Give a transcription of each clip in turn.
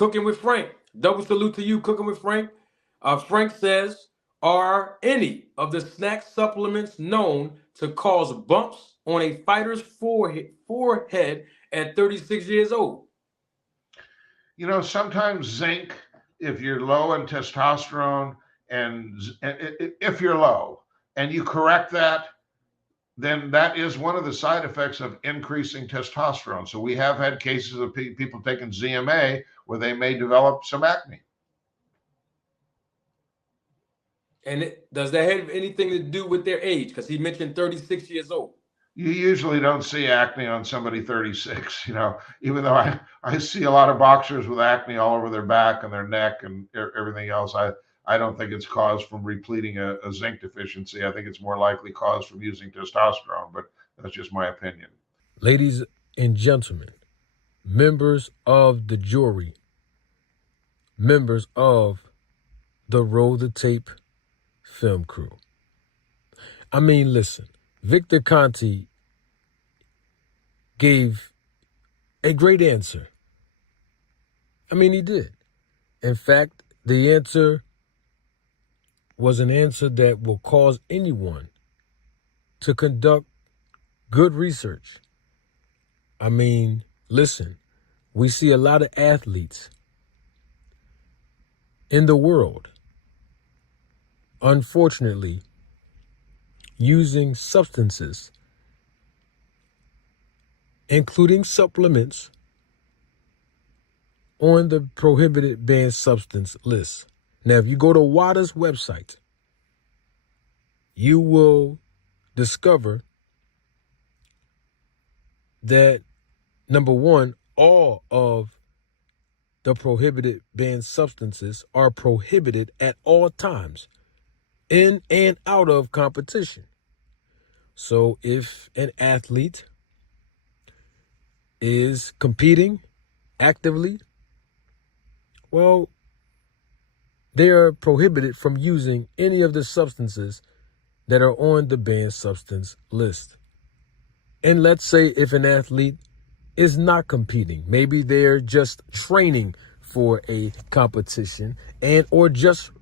Cooking with Frank. Double salute to you, Cooking with Frank. Frank says, are any of the snack supplements known to cause bumps on a fighter's forehead at 36 years old? Sometimes zinc, if you're low in testosterone, and if you're low and you correct that, then that is one of the side effects of increasing testosterone. So we have had cases of people taking ZMA where they may develop some acne. And does that have anything to do with their age? Because he mentioned 36 years old. You usually don't see acne on somebody 36, even though I see a lot of boxers with acne all over their back and their neck and everything else. I don't think it's caused from repleting a zinc deficiency. I think it's more likely caused from using testosterone, but that's just my opinion. Ladies and gentlemen, members of the jury, members of the Roll the Tape film crew. I mean, listen, Victor Conti gave a great answer. I mean, he did. In fact, the answer was an answer that will cause anyone to conduct good research. I mean, listen, we see a lot of athletes in the world, unfortunately, using substances, including supplements, on the prohibited banned substance list. Now, if you go to WADA's website, you will discover that, number one, all of the prohibited banned substances are prohibited at all times, in and out of competition. So if an athlete is competing actively, well, they are prohibited from using any of the substances that are on the banned substance list. And let's say if an athlete is not competing, maybe they're just training for a competition and or just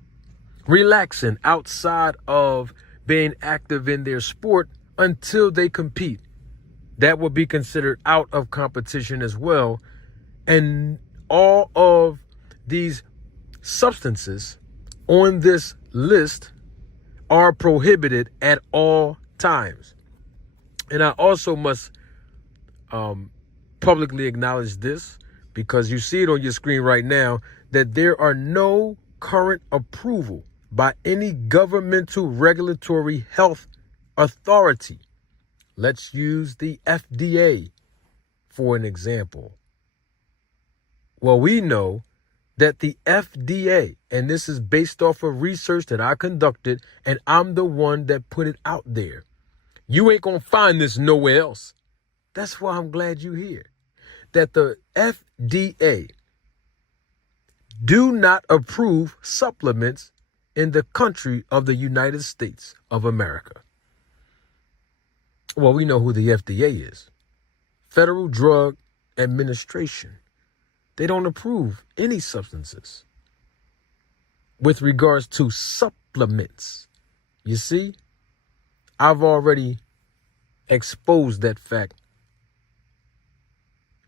relaxing outside of being active in their sport until they compete, that would be considered out of competition as well. And all of these substances on this list are prohibited at all times. And I also must publicly acknowledge this, because you see it on your screen right now, that there are no current approval by any governmental regulatory health authority. Let's use the FDA for an example. Well, we know that the FDA, and this is based off of research that I conducted, and I'm the one that put it out there. You ain't gonna find this nowhere else. That's why I'm glad you're here. That the FDA do not approve supplements in the country of the United States of America. Well, we know who the FDA is. Federal Drug Administration. They don't approve any substances with regards to supplements. You see, I've already exposed that fact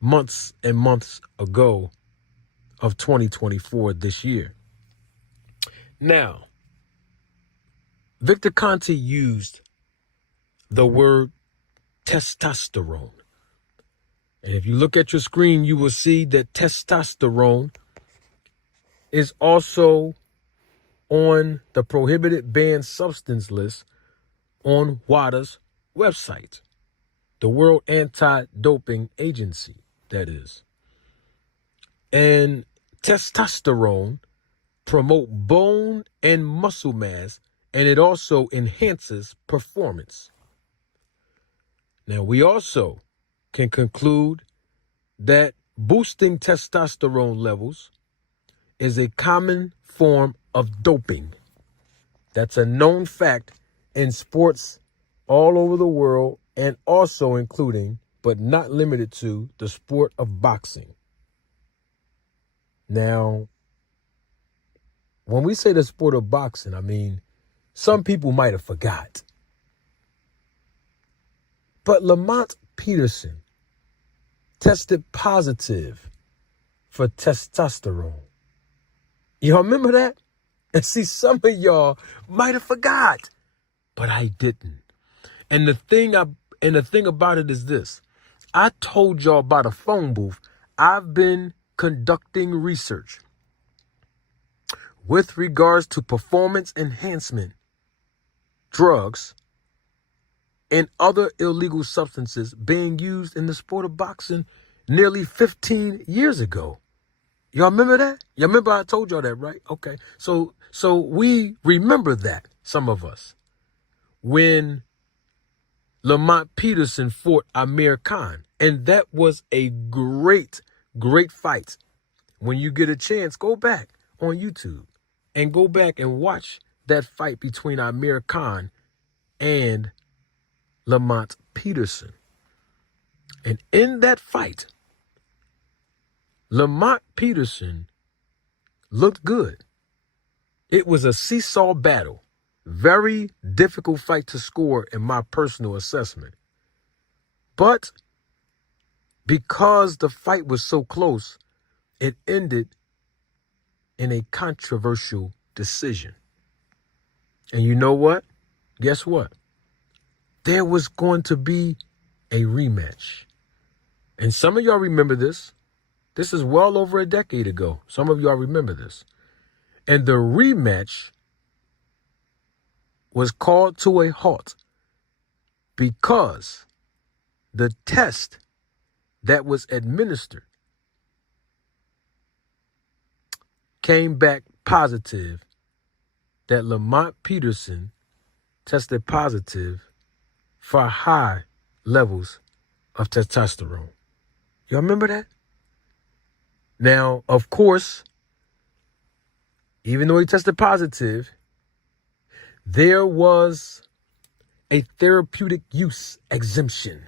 months and months ago of 2024 this year. Now, Victor Conti used the word testosterone. And if you look at your screen, you will see that testosterone is also on the prohibited banned substance list on WADA's website, the World Anti-Doping Agency, that is. And testosterone promotes bone and muscle mass, and it also enhances performance. Now, we also can conclude that boosting testosterone levels is a common form of doping. That's a known fact in sports all over the world, and also including, but not limited to, the sport of boxing. Now, when we say the sport of boxing, I mean, some people might have forgot. But Lamont Peterson tested positive for testosterone. Y'all remember that? And see, some of y'all might have forgot, but I didn't. And the thing about it is this. I told y'all about a phone booth. I've been conducting research with regards to performance enhancement drugs and other illegal substances being used in the sport of boxing nearly 15 years ago. Y'all remember that? Y'all remember I told y'all that, right? Okay. So we remember that, some of us, when Lamont Peterson fought Amir Khan. And that was a great, great fight. When you get a chance, go back on YouTube and go back and watch that fight between Amir Khan and Lamont Peterson. And in that fight, Lamont Peterson looked good. It was a seesaw battle. Very difficult fight to score in my personal assessment. But because the fight was so close, it ended in a controversial decision. And you know what? Guess what? There was going to be a rematch. And some of y'all remember this. This is well over a decade ago. Some of y'all remember this. And the rematch was called to a halt because the test that was administered came back positive that Lamont Peterson tested positive for high levels of testosterone. Y'all remember that? Now, of course, even though he tested positive, there was a therapeutic use exemption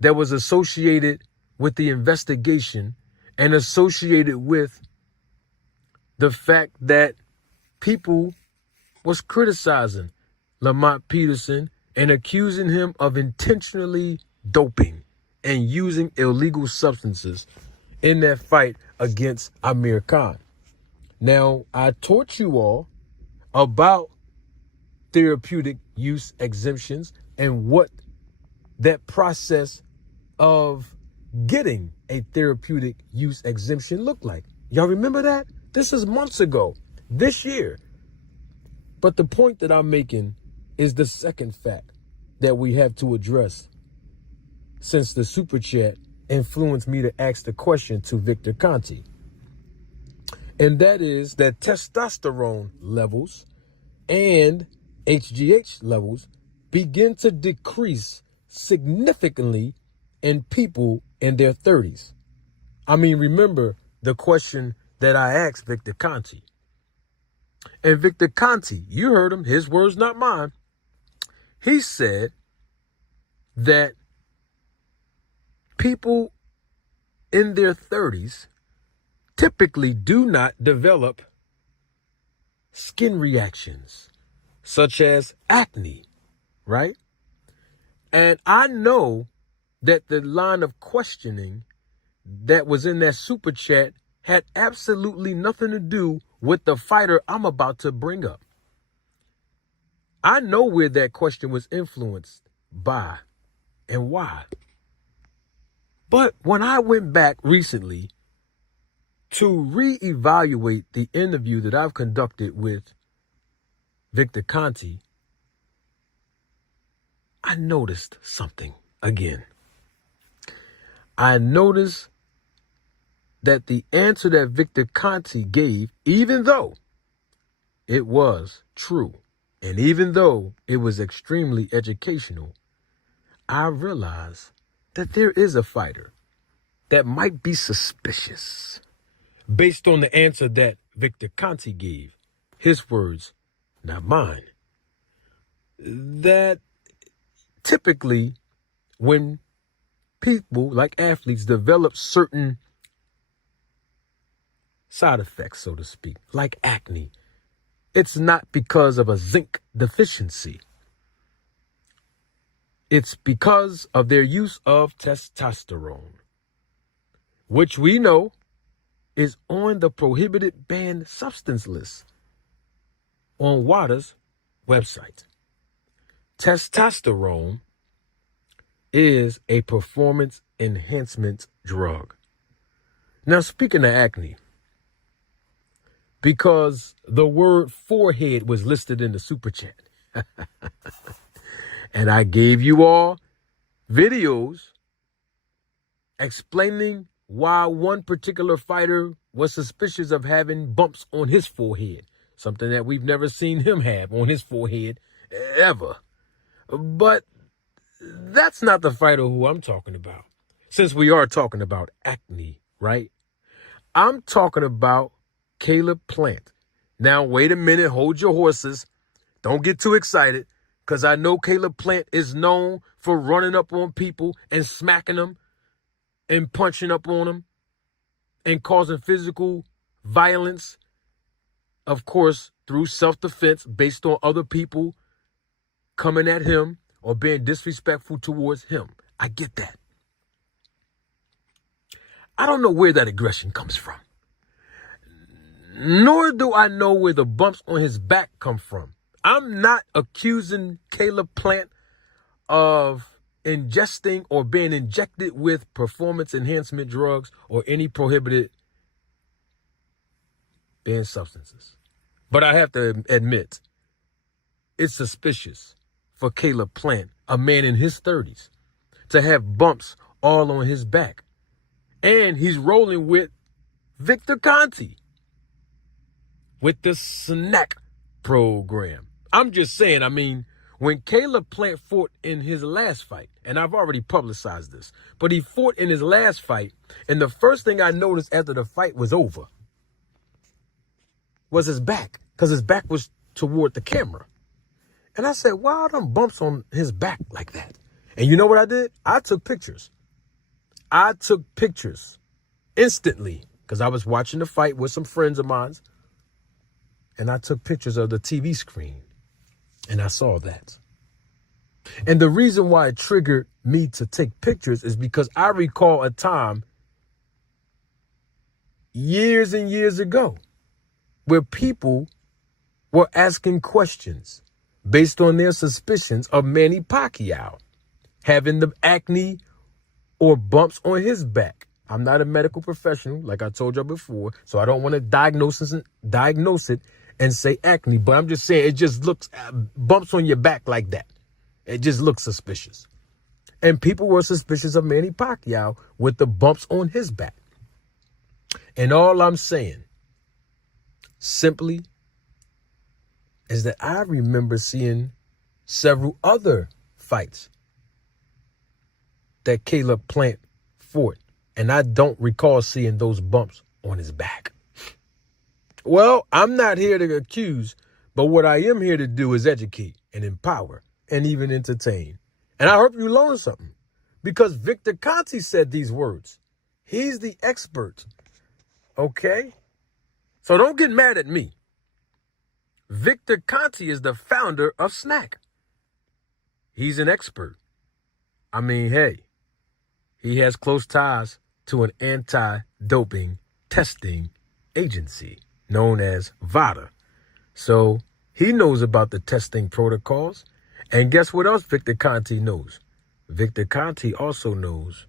that was associated with the investigation and associated with the fact that people was criticizing Lamont Peterson and accusing him of intentionally doping and using illegal substances in that fight against Amir Khan. Now, I taught you all about therapeutic use exemptions and what that process of getting a therapeutic use exemption looked like. Y'all remember that? This is months ago, this year. But the point that I'm making is the second fact that we have to address, since the super chat influenced me to ask the question to Victor Conti. And that is that testosterone levels and HGH levels begin to decrease significantly in people in their 30s. I mean, remember the question that I asked Victor Conti. And Victor Conti, you heard him, his words, not mine. He said that people in their 30s typically do not develop skin reactions such as acne, right? And I know that the line of questioning that was in that super chat had absolutely nothing to do with the fighter I'm about to bring up. I know where that question was influenced by and why. But when I went back recently to reevaluate the interview that I've conducted with Victor Conti, I noticed something again. I noticed that the answer that Victor Conti gave, even though it was true, and even though it was extremely educational, I realized that there is a fighter that might be suspicious based on the answer that Victor Conti gave. His words, not mine. That typically when people, like athletes, develop certain side effects, so to speak, like acne. It's not because of a zinc deficiency. It's because of their use of testosterone, which we know is on the prohibited banned substance list on WADA's website. Testosterone is a performance enhancement drug. Now, speaking of acne, because the word forehead was listed in the super chat, and I gave you all videos explaining why one particular fighter was suspicious of having bumps on his forehead, something that we've never seen him have on his forehead ever. But that's not the fighter who I'm talking about. Since we are talking about acne, right? I'm talking about Caleb Plant. Now, wait a minute. Hold your horses. Don't get too excited, because I know Caleb Plant is known for running up on people and smacking them and punching up on them and causing physical violence, of course, through self-defense based on other people coming at him or being disrespectful towards him. I get that. I don't know where that aggression comes from. Nor do I know where the bumps on his back come from. I'm not accusing Caleb Plant of ingesting or being injected with performance enhancement drugs or any prohibited banned substances. But I have to admit, it's suspicious for Caleb Plant, a man in his 30s, to have bumps all on his back. And he's rolling with Victor Conte with the snack program. I'm just saying, I mean, when Caleb Plant fought in his last fight, and I've already publicized this, but he fought in his last fight, and the first thing I noticed after the fight was over was his back, because his back was toward the camera. And I said, why are them bumps on his back like that? And you know what I did? I took pictures. I took pictures instantly, because I was watching the fight with some friends of mine, and I took pictures of the TV screen, and I saw that. And the reason why it triggered me to take pictures is because I recall a time years and years ago where people were asking questions based on their suspicions of Manny Pacquiao having the acne or bumps on his back. I'm not a medical professional, like I told you before, so I don't want to diagnose it and say acne, but I'm just saying it just looks, bumps on your back like that. It just looks suspicious. And people were suspicious of Manny Pacquiao with the bumps on his back. And all I'm saying simply is that I remember seeing several other fights that Caleb Plant fought, and I don't recall seeing those bumps on his back. Well, I'm not here to accuse, but what I am here to do is educate and empower and even entertain. And I hope you learn something, because Victor Conte said these words. He's the expert. Okay? So don't get mad at me. Victor Conte is the founder of Snack. He's an expert. I mean, hey, he has close ties to an anti-doping testing agency known as VADA. So he knows about the testing protocols. And guess what else Victor Conte knows? Victor Conte also knows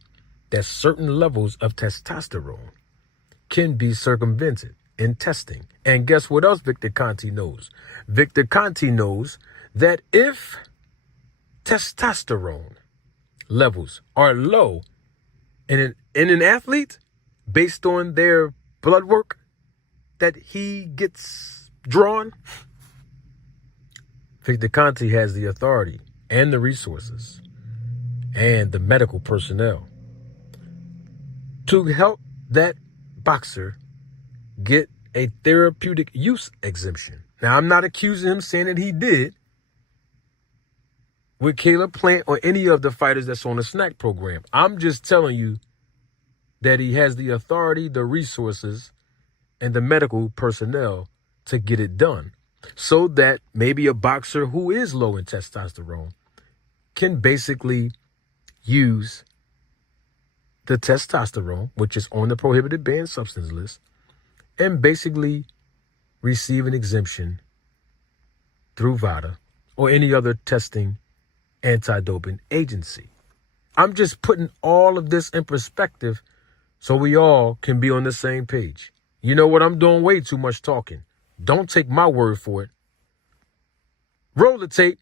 that certain levels of testosterone can be circumvented in testing. And guess what else Victor Conte knows? Victor Conte knows that if testosterone levels are low in an athlete based on their blood work that he gets drawn, Victor Conte has the authority and the resources and the medical personnel to help that boxer get a therapeutic use exemption. Now, I'm not accusing him, saying that he did with Caleb Plant or any of the fighters that's on the Snack program. I'm just telling you that he has the authority, the resources, and the medical personnel to get it done, so that maybe a boxer who is low in testosterone can basically use the testosterone, which is on the prohibited banned substance list, and basically receive an exemption through VADA or any other testing anti-doping agency. I'm just putting all of this in perspective so we all can be on the same page. You know what? I'm doing way too much talking. Don't take my word for it. Roll the tape.